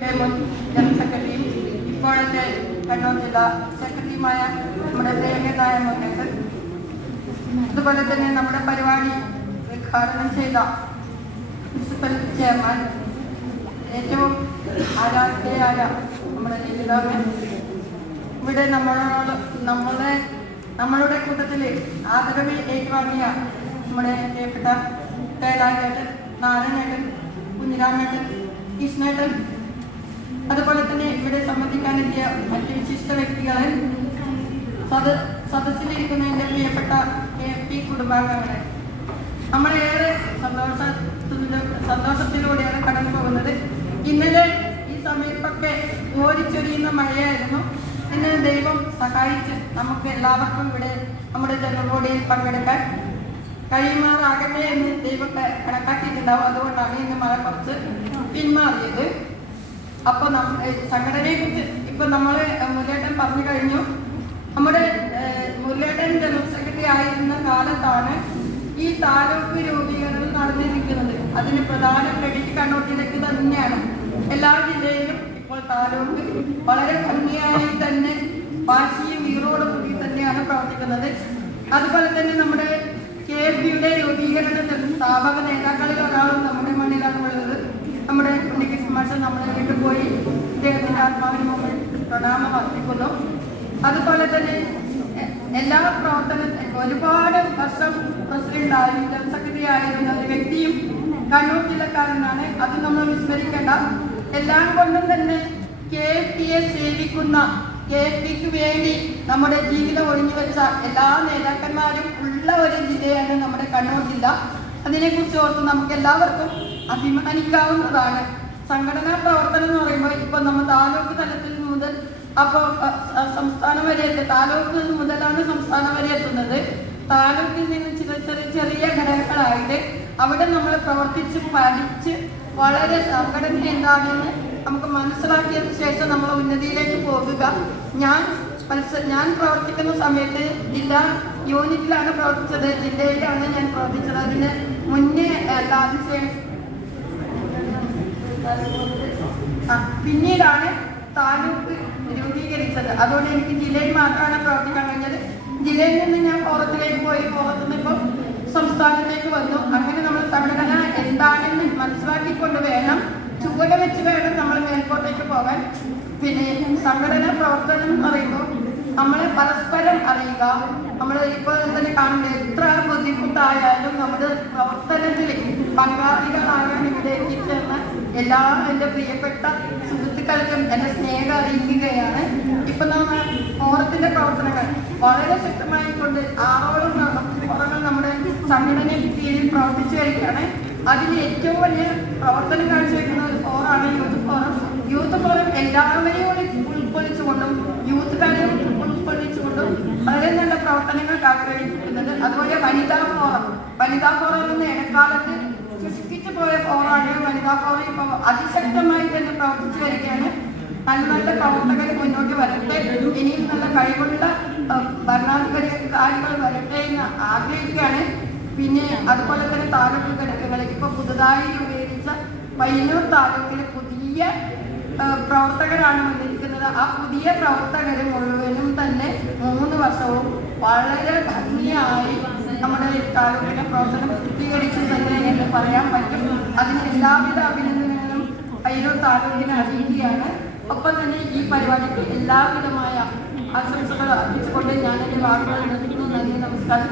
മുൻ ജനറൽ സെക്രട്ടറിയും ഇപ്പോഴത്തെ കണ്ണൂർ ജില്ലാ സെക്രട്ടറിയുമായ നമ്മുടെ പ്രിയങ്കരായ മുന്നേറ്റ്, അതുപോലെ തന്നെ നമ്മുടെ പരിപാടി ഉദ്ഘാടനം ചെയ്ത പ്രിൻസിപ്പൽ ചെയർമാൻ, ഏറ്റവും ആരാധ്യയായ നമ്മുടെ ലിഖിതാമൻ, ഇവിടെ നമ്മളുടെ കൂട്ടത്തിൽ ആദരവ് ഏറ്റുവാങ്ങിയ നമ്മുടെ പ്രിയപ്പെട്ട കേളാനേട്ടൻ, നാരായണേട്ടൻ, കുഞ്ഞിരാമേട്ടൻ, കൃഷ്ണേട്ടൻ, അതുപോലെ തന്നെ ഇവിടെ സംബന്ധിക്കാനെത്തിയ മറ്റ് വിശിഷ്ട വ്യക്തികളെ, സദസ്സിലിരിക്കുന്ന എൻ്റെ പ്രിയപ്പെട്ട KFP കുടുംബാംഗങ്ങളെ, നമ്മളേറെ സന്തോഷത്തിലൂടെയാണ് കടന്നു പോകുന്നത്. ഇന്നലെ ഈ സമയത്തൊക്കെ ഓടിച്ചൊരിയുന്ന മഴയായിരുന്നു. ഇന്ന് ദൈവം സഹായിച്ച് നമുക്ക് എല്ലാവർക്കും ഇവിടെ നമ്മുടെ ജനറൽ പങ്കെടുക്കാൻ കഴിയുമാറാകട്ടെ എന്ന് ദൈവം കണക്കാക്കിയിട്ടുണ്ടാവും. അതുകൊണ്ടാണ് ഇന്ന് മഴ കുറച്ച് പിന്മാറിയത്. അപ്പോൾ സംഘടനയെ കുറിച്ച് ഇപ്പൊ നമ്മൾ മുരളേട്ടൻ പറഞ്ഞു കഴിഞ്ഞു. നമ്മുടെ മുരളേട്ടൻ ജനറൽ സെക്രട്ടറി ആയിരുന്ന കാലത്താണ് ഈ താലൂക്ക് രൂപീകരണം നടന്നിരിക്കുന്നത്. അതിന് പ്രധാന ക്രെഡിറ്റ് കണ്ണൂർ ജില്ലയ്ക്ക് തന്നെയാണ്. എല്ലാ ജില്ലയിലും ഇപ്പോൾ താലൂക്ക് വളരെ ഭംഗിയായി തന്നെ വാശിയും വീറോടും കൂടി തന്നെയാണ് പ്രവർത്തിക്കുന്നത്. അതുപോലെ തന്നെ നമ്മുടെ KFPയുടെ രൂപീകരണത്തിൽ സ്ഥാപക നേതാക്കളിൽ ഒരാളും നമ്മുടെ മണ്ണിലാണ് ഉള്ളത്. നമ്മുടെ ഉണ്ണികൃഷ്ണൻ മാഷ് നമ്മളെ വീട്ടിൽ പോയി ഇദ്ദേഹത്തിന്റെ ആത്മാവിന് മുമ്പിൽ പ്രണാമം അർപ്പിക്കുന്നു. അതുപോലെ തന്നെ എല്ലാ പ്രവർത്തനത്തിനും ഒരുപാട് വർഷം പ്രസിഡന്റായും ജനറൽ സെക്രട്ടറി ആയിരുന്ന ഒരു വ്യക്തിയും കണ്ണൂർ ജില്ലക്കാരനാണ്. അത് നമ്മൾ വിസ്മരിക്കേണ്ട. എല്ലാം കൊണ്ടും തന്നെ KFPയെ സേവിക്കുന്ന, KFPക്ക് വേണ്ടി നമ്മുടെ ജീവിതം ഒഴിഞ്ഞു വെച്ച എല്ലാ നേതാക്കന്മാരും ഉള്ള ഒരു ജില്ലയാണ് നമ്മുടെ കണ്ണൂർ ജില്ല. അതിനെക്കുറിച്ച് ഓർത്ത് നമുക്ക് എല്ലാവർക്കും അഭിമാനിക്കാവുന്നതാണ്. സംഘടനാ പ്രവർത്തനം എന്ന് പറയുമ്പോൾ ഇപ്പൊ നമ്മൾ താലൂക്ക് തലത്തിൽ മുതൽ അപ്പോൾ സംസ്ഥാനം വരെ താലൂക്ക് മുതലാണ് സംസ്ഥാനം വരെ എത്തുന്നത്. താലൂക്കിൽ നിന്ന് ചെറിയ ഘടകങ്ങളായിട്ട് അവിടെ നമ്മൾ പ്രവർത്തിച്ച് പഠിച്ച് വളരെ സംഘടന എന്താണെന്ന് നമുക്ക് മനസ്സിലാക്കിയതിന് ശേഷം നമ്മൾ ഉന്നതിയിലേക്ക് പോകുക. ഞാൻ പ്രവർത്തിക്കുന്ന സമയത്ത് ജില്ലാ യൂണിറ്റിലാണ് പ്രവർത്തിച്ചത്, ജില്ലയിലാണ് ഞാൻ പ്രവർത്തിച്ചത്. അതിന് മുന്നേ പിന്നീടാണ് താലൂക്ക് രൂപീകരിച്ചത്. അതുകൊണ്ട് എനിക്ക് ജില്ലയിൽ മാത്രമാണ് പ്രവർത്തിക്കാൻ കഴിഞ്ഞത്. ജില്ലയിൽ നിന്ന് ഞാൻ ഫോറത്തിലേക്ക് പോയി, ഫോറത്തിൽ നിന്ന് ഇപ്പം സംസ്ഥാനത്തേക്ക് വന്നു. അങ്ങനെ നമ്മൾ സംഘടന എന്താണെന്ന് മനസ്സിലാക്കിക്കൊണ്ട് വേണം, ചുവട് വെച്ച് വേണം നമ്മൾ മേൽക്കോട്ടേക്ക് പോകാൻ. പിന്നെ സംഘടന പ്രവർത്തനം എന്ന് പറയുമ്പോൾ നമ്മൾ പരസ്പരം അറിയുക. നമ്മൾ ഇപ്പോൾ തന്നെ കാണുന്നത് എത്ര ബുദ്ധിമുട്ടായാലും നമ്മുടെ പ്രവർത്തനത്തിൽ പങ്കാളികളാകാൻ ഇവിടെ എത്തിച്ചേർന്ന എല്ലാ എൻ്റെ പ്രിയപ്പെട്ട സുഹൃത്തുക്കൾക്കും എൻ്റെ സ്നേഹം അറിയിക്കുകയാണ്. ഇപ്പൊ നമ്മൾ ഫോറത്തിന്റെ പ്രവർത്തനങ്ങൾ വളരെ ശക്തമായി കൊണ്ട് 6ഓളം ഫോറങ്ങൾ നമ്മുടെ സംഘടനയിൽ കീഴിൽ പ്രവർത്തിച്ചു വരികയാണ്. അതിൽ ഏറ്റവും വലിയ പ്രവർത്തനം കാഴ്ചവെക്കുന്ന ഒരു ഫോറാണ് യൂത്ത് ഫോറം. യൂത്ത് ഫോറം എല്ലാവരെയും ഉൾക്കൊള്ളിച്ചുകൊണ്ടും യൂത്തുകാരെയും ഉൾക്കൊള്ളിച്ചുകൊണ്ടും വളരെ നല്ല പ്രവർത്തനങ്ങൾ കാഴ്ചവെക്കുന്നത്. അതുപോലെ വനിതാ ഫോറം എന്ന ഇടക്കാലത്ത് സൃഷ്ടിച്ചു പോയ ഫോറാണ് വനിതാ ഫോറം. ഇപ്പോൾ അതിശക്തമായി തന്നെ പ്രവർത്തിച്ചു വരികയാണ്. നല്ല നല്ല പ്രവർത്തകർ മുന്നോട്ട് വരട്ടെ, ഇനിയും നല്ല കഴിവുള്ള ഭരണാധികാരികൾ വരട്ടെ എന്ന് ആഗ്രഹിക്കുകയാണ്. പിന്നെ അതുപോലെ തന്നെ താലൂക്ക് ഘടകങ്ങൾ ഇപ്പൊ പുതുതായി രൂപീകരിച്ച പയ്യന്നൂർ താലൂക്കിലെ പുതിയ പ്രവർത്തകരാണ് വന്നിരിക്കുന്നത്. ആ പുതിയ പ്രവർത്തകർ മുഴുവനും തന്നെ 3 വർഷവും വളരെ ഭംഗിയായി നമ്മുടെ താലൂക്കിന്റെ പ്രവർത്തനം പൂർത്തീകരിച്ചു തന്നെ എന്ന് പറയാൻ പറ്റും. അതിന് എല്ലാവിധ അഭിനന്ദനങ്ങളും പയ്യന്നൂർ താലൂക്കിനെ അറിയിക്കുകയാണ്. ഒപ്പം തന്നെ ഈ പരിപാടിക്ക് എല്ലാവിധമായ ആശംസകൾ അർപ്പിച്ചുകൊണ്ട് ഞാൻ എൻ്റെ വാക്കുകൾ നിർത്തുന്നു. നന്ദി, നമസ്കാരം.